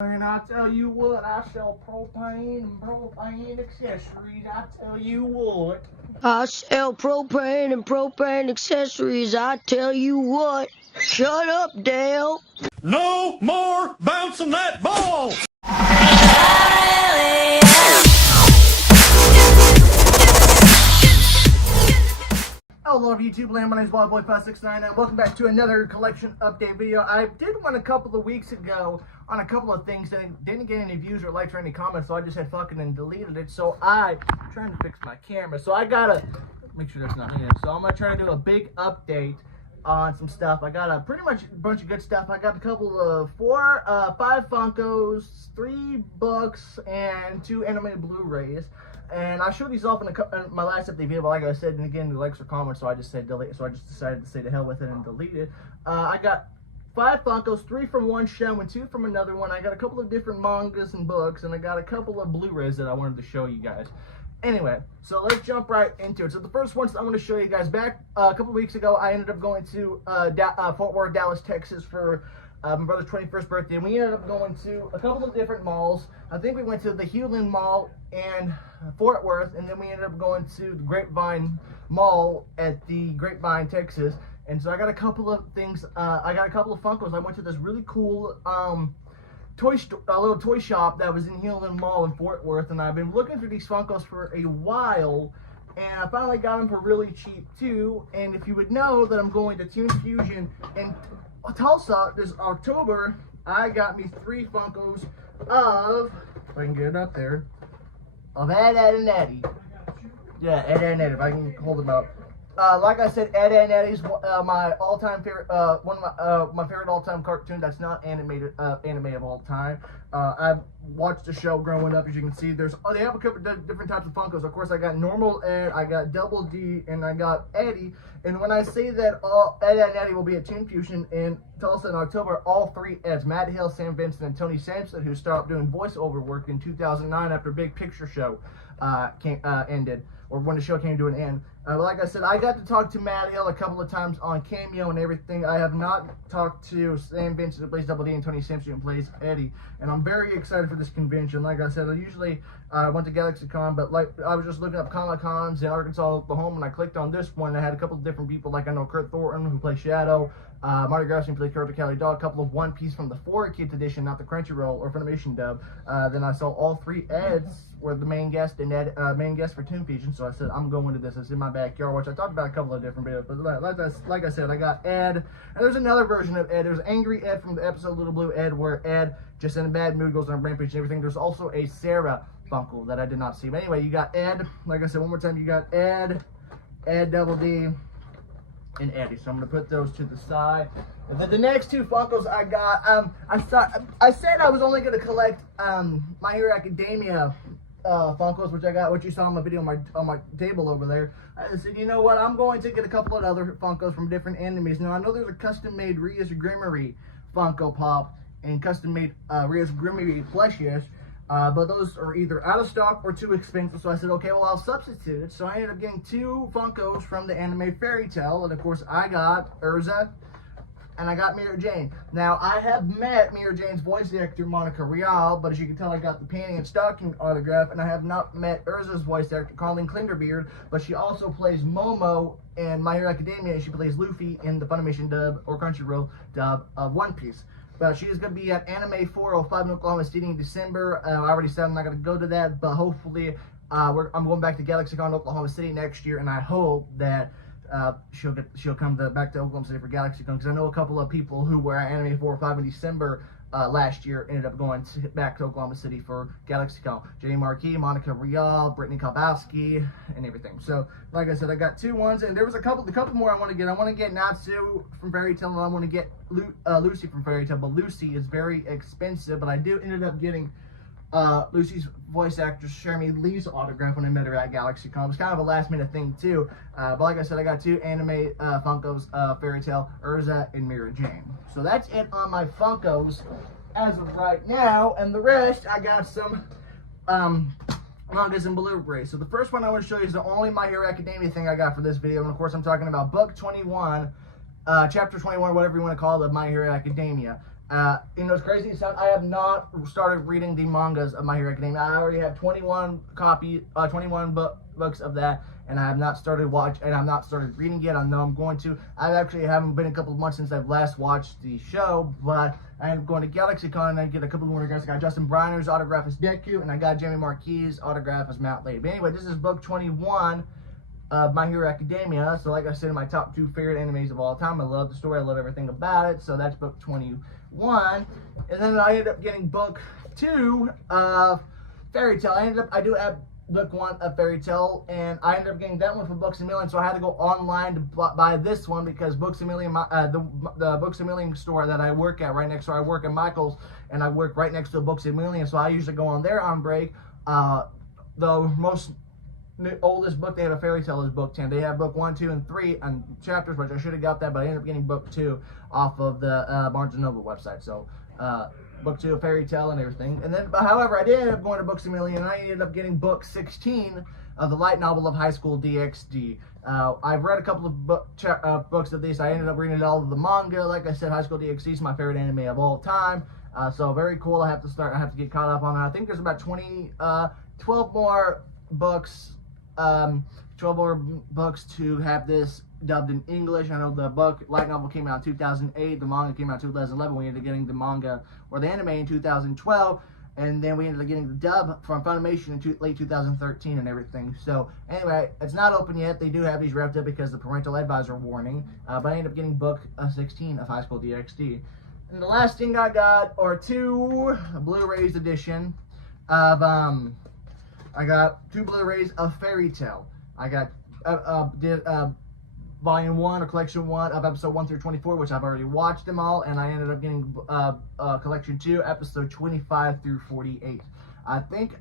And I tell you what, I sell propane and propane accessories. I tell you what. I sell propane and propane accessories, I tell you what. Shut up, Dale. No more bouncing that ball! Hello YouTube land, my name is Boy569 and welcome back to another collection update video. I did one a couple of weeks ago on a couple of things that didn't get any views or likes or any comments, so I just had fucking and deleted it. So I'm trying to fix my camera, so I gotta make sure that's not in. So I'm gonna try to do a big update on some stuff. I got a pretty much a bunch of good stuff. I got a couple of 5 Funkos, 3 books, and 2 animated Blu-rays. And I showed these off in my last update video, but like I said, and again, the likes or comments, so I just said delete. So I just decided to say to hell with it and delete it. I got 5 Funkos, 3 from one show and 2 from another one. I got a couple of different mangas and books, and I got a couple of Blu-rays that I wanted to show you guys. Anyway, so let's jump right into it. So the first one I'm going to show you guys, back a couple weeks ago, I ended up going to Fort Worth, Dallas, Texas for my brother's 21st birthday, and we ended up going to a couple of different malls. I think we went to the Hewlin Mall and Fort Worth, and then we ended up going to the Grapevine Mall at the Grapevine, Texas. And so I got a couple of things. I got a couple of Funkos. I went to this really cool little toy shop that was in Hewlin Mall in Fort Worth, and I've been looking through these Funkos for a while, and I finally got them for really cheap too. And if you would know that I'm going to Toon Fusion in Tulsa this October, I got me 3 Funkos of, if I can get it up there, of Ed, and Eddie. Yeah, Ed, and Eddie, if I can hold them up. Like I said, Ed, and Eddie's my all-time favorite, one of my favorite all-time cartoon that's not animated, anime of all time. I've watched the show growing up, as you can see. They have a couple of different types of Funkos. Of course, I got normal Ed, I got Double D, and I got Eddie. And when I say that Ed and Eddie will be at Toon Fusion in Tulsa in October, all 3 Eds, Matt Hill, Sam Vincent, and Tony Sampson, who stopped doing voiceover work in 2009 after Big Picture Show ended, or when the show came to an end. Like I said, I got to talk to Matt Hill a couple of times on Cameo and everything. I have not talked to Sam Vincent, who plays Double D, and Tony Sampson, who plays Eddie. And I'm very excited for this convention. Like I said, I usually went to GalaxyCon, but like I was just looking up Comic Cons in Arkansas, Oklahoma, and I clicked on this one. I had a couple of different people, like I know Kurt Thornton, who plays Shadow, Marty Grafstein plays Character Cali Dog, a couple of One Piece from the 4Kids edition, not the Crunchyroll or Funimation dub. Then I saw all 3 Eds were the main guest and main guest for Toon Fusion, so I said I'm going to this. It's in my backyard, which I talked about a couple of different videos, but like I said, I got Ed, and there's another version of Ed. There's Angry Ed from the episode Little Blue Ed, where Ed, just in a bad mood, goes on a rampage and everything. There's also a Sarah Funko that I did not see. But anyway, you got Ed, like I said one more time, you got Ed, Double D, and Eddie. So I'm going to put those to the side. And then the next 2 Funkos I got, I said I was only going to collect My Hero Academia Funkos, which I got, what you saw in my video on my table over there. I said, you know what, I'm going to get a couple of other Funkos from different enemies. Now, I know there's a custom-made Ria's Grimoire Funko Pop and custom-made Ria's Grimoire plushies, but those are either out of stock or too expensive, so I said, okay, well, I'll substitute it. So I ended up getting 2 Funkos from the anime Fairy Tail, and of course, I got Urza, and I got Mira Jane. Now, I have met Mira Jane's voice actor, Monica Rial, but as you can tell, I got the panty and stocking autograph, and I have not met Urza's voice actor, Colleen Klingerbeard, but she also plays Momo in My Hero Academia, and she plays Luffy in the Funimation dub, or Crunchyroll dub, of One Piece. But she is going to be at Anime 405 in Oklahoma City in December. I already said I'm not going to go to that, but hopefully I'm going back to GalaxyCon Oklahoma City next year, and I hope that she'll come back to Oklahoma City for GalaxyCon, because I know a couple of people who were at Anime 405 in December last year ended up going back to Oklahoma City for GalaxyCon. Jenny Marquis, Monica Rial, Brittany Kalbowski, and everything. So, like I said, I got 2 ones, and there was a couple more I want to get. I want to get Natsu from Fairy Tail, and I want to get Lucy from Fairy Tail, but Lucy is very expensive, but I ended up getting Lucy's voice actress Jeremy Lee's autograph when I met her at GalaxyCon. It was kind of a last minute thing too, but like I said, I got 2 anime Funkos, Fairy Tail, Urza, and Mira Jane. So that's it on my Funkos as of right now, and the rest I got some mangas and Blu-rays. So the first one I want to show you is the only My Hero Academia thing I got for this video, and of course I'm talking about Book 21, Chapter 21, whatever you want to call it, of My Hero Academia. You know, it's crazy. I have not started reading the mangas of My Hero Academia. I already have 21 books of that, and I have not started reading yet. I know I'm going to. I actually haven't been a couple of months since I've last watched the show, but I am going to GalaxyCon and I get a couple more autographs. I got Justin Briner's autograph as Deku, and I got Jamie Marquis' autograph as Mount Lady. But anyway, this is book 21 of My Hero Academia. So like I said, my top 2 favorite animes of all time. I love the story. I love everything about it. So that's book 21. And then I ended up getting book 2 of Fairy Tail. I do have book 1 of Fairy Tail, and I ended up getting that one from Books A Million, so I had to go online to buy this one because Books A Million, the Books A Million store that I work at right next door, I work at Michael's, and I work right next to Books A Million, so I usually go on there on break. The oldest book they have a Fairy Tail is book 10. They have book 1, 2, and 3 and chapters, which I should have got that, but I ended up getting book 2 off of the Barnes & Noble website. So book 2 of Fairy Tail and everything. And then, however, I did end up going to Books A Million, and I ended up getting book 16 of the light novel of High School DxD. I've read a couple of books of these. I ended up reading all of the manga. Like I said, High School DxD is my favorite anime of all time. So very cool. I have to get caught up on it. I think there's about 12 more books. 12 more books to have this dubbed in English. I know the light novel came out in 2008, the manga came out in 2011. We ended up getting the manga or the anime in 2012, and then we ended up getting the dub from Funimation in late 2013 and everything. So anyway, it's not open yet. They do have these wrapped up because the parental advisor warning, but I ended up getting book 16 of High School DxD. And the last thing I got are 2 Blu-rays edition of I got 2 Blu-rays of Fairy Tail. I got Volume 1 or Collection 1 of Episode 1 through 24, which I've already watched them all, and I ended up getting Collection 2, Episode 25 through 48. I think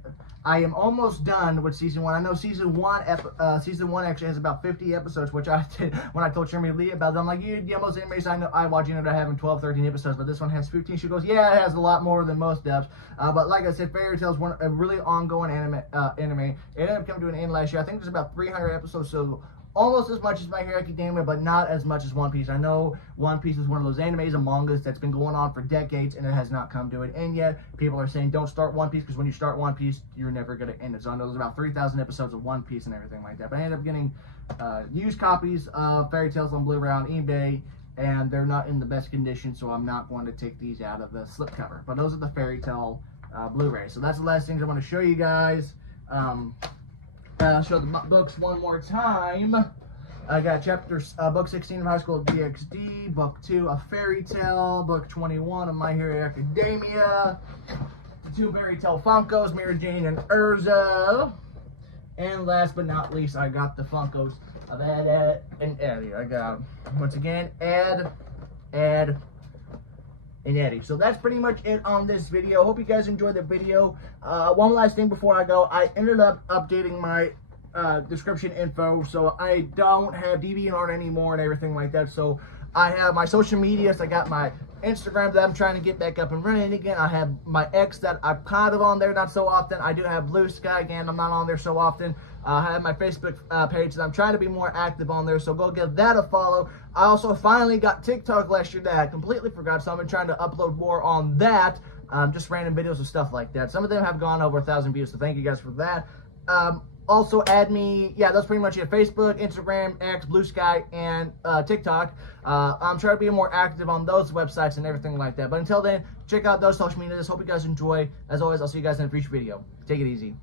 I am almost done with Season 1. I know Season 1 actually has about 50 episodes, which I did when I told Jeremy Lee about it. I'm like, most animes I watch, they're having 12, 13 episodes, but this one has 15. She goes, yeah, it has a lot more than most dubs. But like I said, Fairy Tail is a really ongoing anime. It ended up coming to an end last year. I think there's about 300 episodes, so almost as much as My Hero Academia, but not as much as One Piece. I know One Piece is one of those animes and mangas that's been going on for decades, and it has not come to an end yet. People are saying don't start One Piece, because when you start One Piece, you're never going to end it. So I know there's about 3,000 episodes of One Piece and everything like that. But I ended up getting used copies of Fairy Tales on Blu-ray on eBay, and they're not in the best condition, so I'm not going to take these out of the slipcover. But those are the Fairy Tale Blu-rays. So that's the last things I want to show you guys. I'll show the books one more time. I got book 16 of High School DxD, book 2 of Fairy Tail, book 21 of My Hero Academia, 2 Fairy Tail Funkos, Mira Jane and Urza, and last but not least, I got the Funkos of Ed, and Eddie. I got, once again, Ed, and Eddie. So that's pretty much it on this video. Hope you guys enjoyed the video. One last thing before I go, I ended up updating my description info, so I don't have DeviantArt anymore and everything like that. So I have my social medias. I got my Instagram that I'm trying to get back up and running again. I have my X that I'm kind of on there, not so often. I do have Blue Sky again. I'm not on there so often. I have my Facebook page that I'm trying to be more active on there, so go give that a follow. I also finally got TikTok last year that I completely forgot, so I've been trying to upload more on that, just random videos and stuff like that. Some of them have gone over 1,000 views, so thank you guys for that. Also add me, yeah, that's pretty much it. Facebook, Instagram, X, Blue Sky, and TikTok. I'm trying to be more active on those websites and everything like that. But until then, check out those social medias. Hope you guys enjoy. As always, I'll see you guys in a future video. Take it easy.